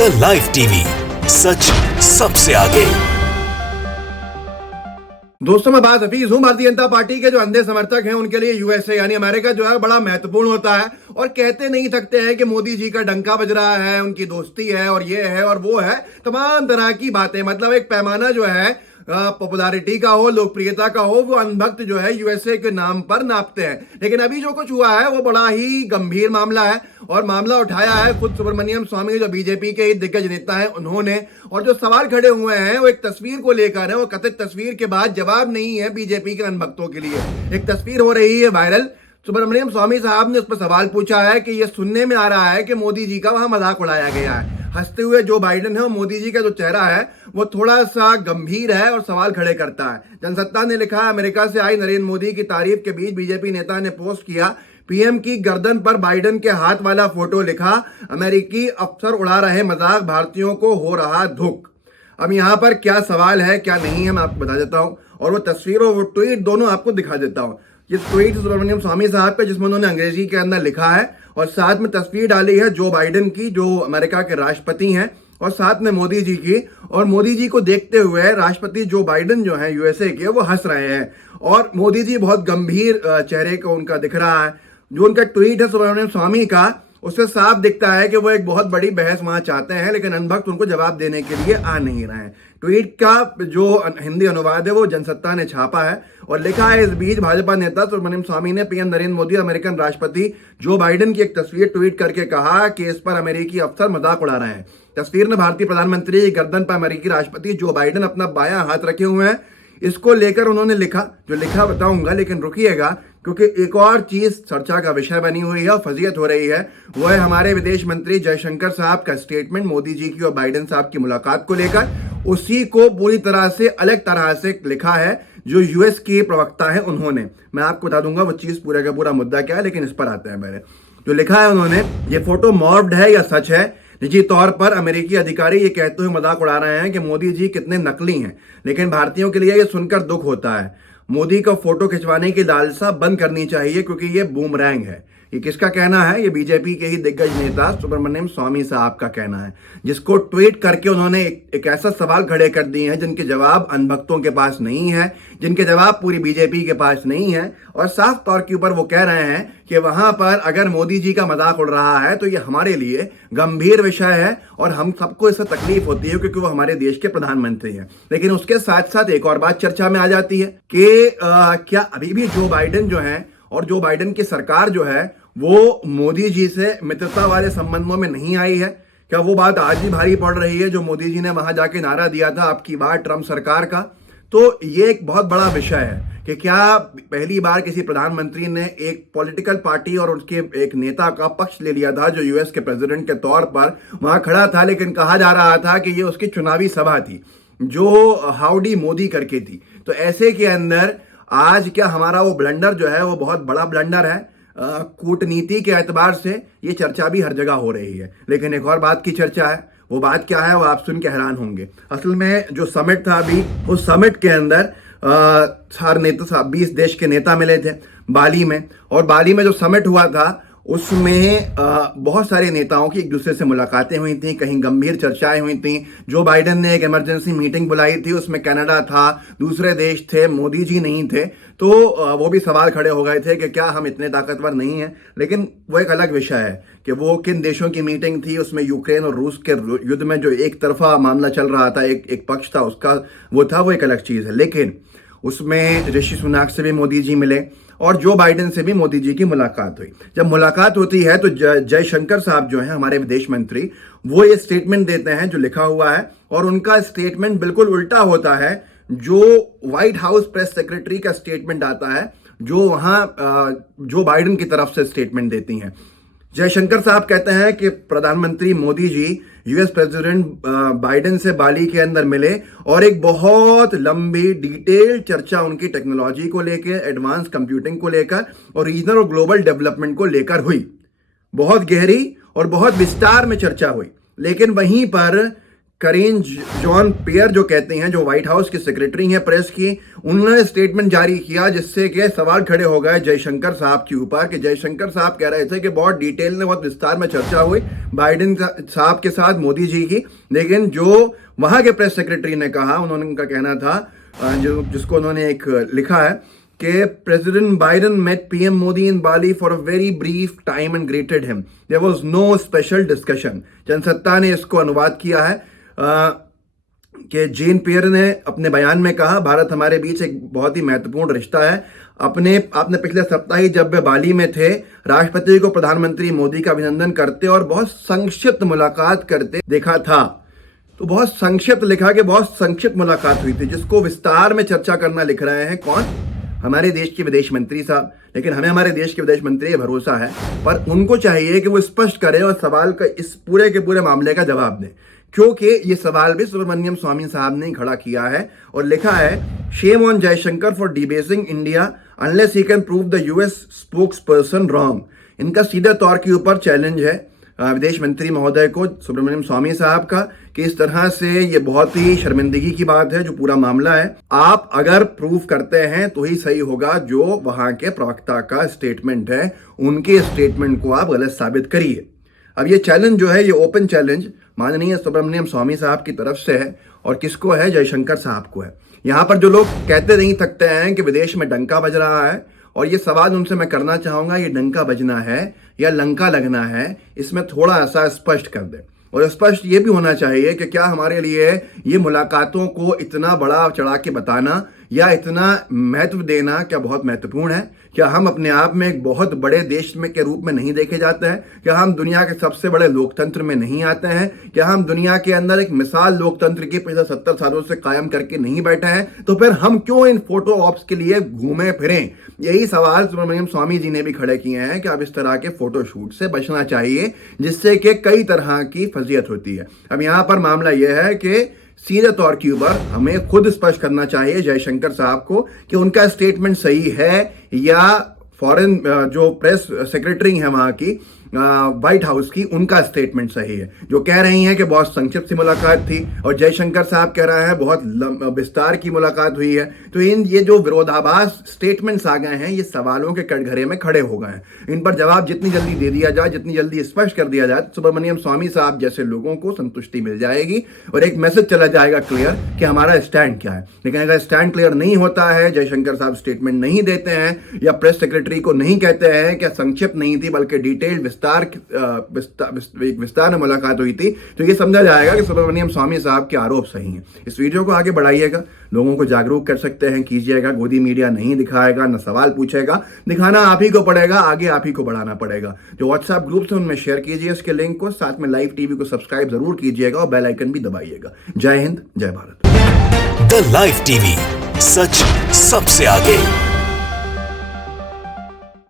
The live TV, सच सबसे आगे। दोस्तों, मैं बात हफीज हूं। भारतीय जनता पार्टी के जो अंधे समर्थक हैं उनके लिए यूएसए यानी अमेरिका जो है बड़ा महत्वपूर्ण होता है और कहते नहीं थकते हैं कि मोदी जी का डंका बज रहा है, उनकी दोस्ती है और ये है और वो है, तमाम तरह की बातें। मतलब एक पैमाना जो है पॉपुलैरिटी का हो, लोकप्रियता का हो, वो अनभक्त जो है यूएसए के नाम पर नापते हैं। लेकिन अभी जो कुछ हुआ है वो बड़ा ही गंभीर मामला है और मामला उठाया है खुद सुब्रमण्यम स्वामी, जो बीजेपी के दिग्गज नेता हैं, उन्होंने। और जो सवाल खड़े हुए हैं वो एक तस्वीर को लेकर है। वो कथित तस्वीर के बाद जवाब नहीं है बीजेपी के अनभक्तों के लिए। एक तस्वीर हो रही है वायरल। सुब्रमण्यम स्वामी साहब ने उस पर सवाल पूछा है कि यह सुनने में आ रहा है कि मोदी जी का वहां मजाक उड़ाया गया है। हंसते हुए जो बाइडेन है और मोदी जी का जो चेहरा है वो थोड़ा सा गंभीर है और सवाल खड़े करता है। जनसत्ता ने लिखा, अमेरिका से आई नरेंद्र मोदी की तारीफ के बीच बीजेपी नेता ने पोस्ट किया, पीएम की गर्दन पर बाइडेन के हाथ वाला फोटो, लिखा, अमेरिकी अफसर उड़ा रहे मजाक, भारतीयों को हो रहा दुख। अब यहाँ पर क्या सवाल है क्या नहीं है मैं आपको बता देता हूँ और वो तस्वीर और वो ट्वीट दोनों आपको दिखा देता हूँ। ये ट्वीट सुब्रमण्यम स्वामी साहब पे जिसमें उन्होंने अंग्रेजी के अंदर लिखा है और साथ में तस्वीर डाली है जो बाइडेन की, जो अमेरिका के राष्ट्रपति हैं, और साथ में मोदी जी की। और मोदी जी को देखते हुए राष्ट्रपति जो बाइडेन जो है यूएसए के, वो हंस रहे हैं और मोदी जी बहुत गंभीर चेहरे को उनका दिख रहा है। जो उनका ट्वीट है सुब्रमण्यम स्वामी का, उससे साफ दिखता है कि वो एक बहुत बड़ी बहस वहां चाहते हैं, लेकिन अनभक्त उनको जवाब देने के लिए आ नहीं रहे हैं। ट्वीट का जो हिंदी अनुवाद है वो जनसत्ता ने छापा है और लिखा है, इस बीच भाजपा नेता सुब्रमण्यम स्वामी ने पीएम नरेंद्र मोदी और अमेरिकन राष्ट्रपति जो बाइडेन की एक तस्वीर ट्वीट करके कहा कि इस पर अमेरिकी अफसर मजाक उड़ा रहे हैं। तस्वीर में भारतीय प्रधानमंत्री की गर्दन पर अमेरिकी राष्ट्रपति जो बाइडेन अपना बायां हाथ रखे हुए हैं। इसको लेकर उन्होंने लिखा, जो लिखा बताऊंगा, लेकिन रुकिएगा क्योंकि एक और चीज चर्चा का विषय बनी हुई है और फजीयत हो रही है। वो है हमारे विदेश मंत्री जयशंकर साहब का स्टेटमेंट मोदी जी की और बाइडेन साहब की मुलाकात को लेकर। उसी को पूरी तरह से अलग तरह से लिखा है जो यूएस के प्रवक्ता है उन्होंने। मैं आपको बता दूंगा वो चीज पूरा का पूरा मुद्दा क्या है, लेकिन इस पर आते हैं। मेरे जो लिखा है उन्होंने, ये फोटो मॉर्फ्ड है या सच है। निजी तौर पर अमेरिकी अधिकारी ये कहते हुए मजाक उड़ा रहे हैं कि मोदी जी कितने नकली हैं, लेकिन भारतीयों के लिए ये सुनकर दुख होता है। मोदी का फोटो खिंचवाने की लालसा बंद करनी चाहिए क्योंकि ये बूमरैंग है। ये किसका कहना है? ये बीजेपी के ही दिग्गज नेता सुब्रमण्यम स्वामी साहब का कहना है, जिसको ट्वीट करके उन्होंने एक ऐसा सवाल खड़े कर दिए हैं जिनके जवाब अनभक्तों के पास नहीं है, जिनके जवाब पूरी बीजेपी के पास नहीं है। और साफ तौर के ऊपर वो कह रहे हैं कि वहां पर अगर मोदी जी का मजाक उड़ रहा है तो ये हमारे लिए गंभीर विषय है और हम सबको इससे तकलीफ होती है क्योंकि वो हमारे देश के प्रधानमंत्री हैं। लेकिन उसके साथ साथ एक और बात चर्चा में आ जाती है कि क्या अभी भी जो बाइडेन जो है और जो बाइडेन की सरकार जो है वो मोदी जी से मित्रता वाले संबंधों में नहीं आई है? क्या वो बात आज भी भारी पड़ रही है जो मोदी जी ने वहां जाके नारा दिया था, अब की बार ट्रंप सरकार का? तो ये एक बहुत बड़ा विषय है कि क्या पहली बार किसी प्रधानमंत्री ने एक पॉलिटिकल पार्टी और उसके एक नेता का पक्ष ले लिया था जो यूएस के प्रेसिडेंट के तौर पर वहां खड़ा था, लेकिन कहा जा रहा था कि ये उसकी चुनावी सभा थी जो हाउडी मोदी करके थी। तो ऐसे के अंदर आज क्या हमारा वो ब्लंडर जो है वो बहुत बड़ा ब्लंडर है? कूटनीति के एतबार से ये चर्चा भी हर जगह हो रही है। लेकिन एक और बात की चर्चा है, वो बात क्या है वो आप सुन के हैरान होंगे। असल में जो समिट था अभी, उस समिट के अंदर हर नेता 20 देश के नेता मिले थे बाली में, और बाली में जो समिट हुआ था उसमें बहुत सारे नेताओं की एक दूसरे से मुलाकातें हुई थी, कहीं गंभीर चर्चाएं हुई थी। जो बाइडेन ने एक इमरजेंसी मीटिंग बुलाई थी, उसमें कनाडा था, दूसरे देश थे, मोदी जी नहीं थे। तो वो भी सवाल खड़े हो गए थे कि क्या हम इतने ताकतवर नहीं हैं? लेकिन वो एक अलग विषय है कि वो किन देशों की मीटिंग थी। उसमें यूक्रेन और रूस के युद्ध में जो एक तरफा मामला चल रहा था, एक पक्ष था उसका, वो एक अलग चीज है। लेकिन उसमें ऋषि सुनाक से भी मोदी जी मिले और जो बाइडेन से भी मोदी जी की मुलाकात हुई। जब मुलाकात होती है तो जयशंकर साहब जो हैं हमारे विदेश मंत्री, वो ये स्टेटमेंट देते हैं जो लिखा हुआ है, और उनका स्टेटमेंट बिल्कुल उल्टा होता है जो व्हाइट हाउस प्रेस सेक्रेटरी का स्टेटमेंट आता है, जो वहां जो बाइडेन की तरफ से स्टेटमेंट देती हैं। जयशंकर साहब कहते हैं कि प्रधानमंत्री Modi ji US president Biden से बाली के अंदर मिले और एक बहुत लंबी डिटेल चर्चा उनकी टेक्नोलॉजी को लेकर, एडवांस कंप्यूटिंग को लेकर और रीजनल और ग्लोबल डेवलपमेंट को लेकर हुई। बहुत गहरी और बहुत विस्तार में चर्चा हुई। लेकिन वहीं पर करीन जॉन पियर जो कहते हैं, जो व्हाइट हाउस की सेक्रेटरी हैं प्रेस की, उन्होंने स्टेटमेंट जारी किया जिससे कि सवाल खड़े हो गए जयशंकर साहब के ऊपर कि जयशंकर साहब कह रहे थे कि बहुत डिटेल में, बहुत विस्तार में चर्चा हुई बाइडेन साहब के साथ मोदी जी की, लेकिन जो वहां के प्रेस सेक्रेटरी ने कहा, उनका कहना था जिसको उन्होंने एक लिखा है कि president Biden met PM Modi in Bali for a very brief time and greeted him, there was no special discussion. Jansatta ने इसको अनुवाद किया है कि जेन पियर ने अपने बयान में कहा, भारत हमारे बीच एक बहुत ही महत्वपूर्ण रिश्ता है। आपने पिछले सप्ताह ही जब वे बाली में थे, राष्ट्रपति को प्रधानमंत्री मोदी का अभिनंदन करते और बहुत संक्षिप्त मुलाकात करते देखा था। तो बहुत संक्षिप्त लिखा कि बहुत संक्षिप्त मुलाकात हुई थी, जिसको विस्तार में चर्चा करना लिख रहे हैं कौन? हमारे देश के विदेश मंत्री साहब। लेकिन हमें हमारे देश के विदेश मंत्री पर भरोसा है, पर उनको चाहिए कि वो स्पष्ट करें और सवाल का, इस पूरे के पूरे मामले का जवाब दें, क्योंकि ये सवाल भी सुब्रमण्यम स्वामी साहब ने खड़ा किया है और लिखा है, shame on Jaishankar for debasing India unless he can prove the US spokesperson wrong. इनका सीधे तौर के ऊपर चैलेंज है विदेश मंत्री महोदय को, सुब्रमण्यम स्वामी साहब का, कि इस तरह से ये बहुत ही शर्मिंदगी की बात है जो पूरा मामला है। आप अगर प्रूफ करते हैं तो ही सही होगा, जो वहां के प्रवक्ता का स्टेटमेंट है उनके स्टेटमेंट को आप गलत साबित करिए। अब ये चैलेंज जो है, ये ओपन चैलेंज माननीय सुब्रमण्यम स्वामी साहब की तरफ से है, और किसको है? जयशंकर साहब को है। यहाँ पर जो लोग कहते नहीं थकते हैं कि विदेश में डंका बज रहा है, और ये सवाल उनसे मैं करना चाहूंगा, ये डंका बजना है या लंका लगना है, इसमें थोड़ा सा स्पष्ट कर दे। और स्पष्ट ये भी होना चाहिए कि क्या हमारे लिए ये मुलाकातों को इतना बड़ा चढ़ा के बताना या इतना महत्व देना क्या बहुत महत्वपूर्ण है? क्या हम अपने आप में एक बहुत बड़े देश में के रूप में नहीं देखे जाते हैं? क्या हम दुनिया के सबसे बड़े लोकतंत्र में नहीं आते हैं? क्या हम दुनिया के अंदर एक मिसाल लोकतंत्र की पिछले 70 सालों से कायम करके नहीं बैठे हैं? तो फिर हम क्यों इन फोटो ऑप्स के लिए घूमे फिरें? यही सवाल सुब्रमण्यम स्वामी जी ने भी खड़े किए हैं कि अब इस तरह के फोटो शूट से बचना चाहिए, जिससे कि कई तरह की फजीयत होती है। अब यहाँ पर मामला यह है कि सीधे तौर के ऊपर हमें खुद स्पष्ट करना चाहिए जयशंकर साहब को कि उनका स्टेटमेंट सही है या फॉरेन जो प्रेस सेक्रेटरी है वहां की व्हाइट हाउस की, उनका स्टेटमेंट सही है, जो कह रही हैं कि बहुत संक्षिप्त सी मुलाकात थी, और जयशंकर साहब कह रहे हैं बहुत विस्तार की मुलाकात हुई है। तो ये जो विरोधाभास स्टेटमेंट्स आ गए हैं, ये सवालों के कटघरे में खड़े हो गए हैं। इन पर जवाब जितनी जल्दी दे दिया जाए, जितनी जल्दी स्पष्ट कर दिया जाए, सुब्रमण्यम स्वामी साहब जैसे लोगों को संतुष्टि मिल जाएगी और एक मैसेज चला जाएगा क्लियर कि हमारा स्टैंड क्या है। लेकिन अगर स्टैंड क्लियर नहीं होता है, जयशंकर साहब स्टेटमेंट नहीं देते हैं या प्रेस सेक्रेटरी को नहीं कहते हैं कि संक्षिप्त नहीं थी बल्कि डिटेल्ड विस्तार में मुलाकात हुई थी, तो ये समझा जाएगा कि सुब्रमण्यम स्वामी साहब के आरोप सही हैं। इस वीडियो को आगे बढ़ाइएगा, लोगों को जागरूक कर सकते हैं, कीजिएगा। गोदी मीडिया नहीं दिखाएगा, न सवाल पूछेगा, दिखाना आप ही को पड़ेगा, आगे आप ही को बढ़ाना पड़ेगा। जो व्हाट्सएप ग्रुप्स हैं उनमें शेयर कीजिए इसके लिंक को, साथ में लाइव टीवी को सब्सक्राइब जरूर कीजिएगा और बेल आइकन भी दबाइएगा। जय हिंद, जय भारत। द लाइव टीवी, सच सबसे आगे।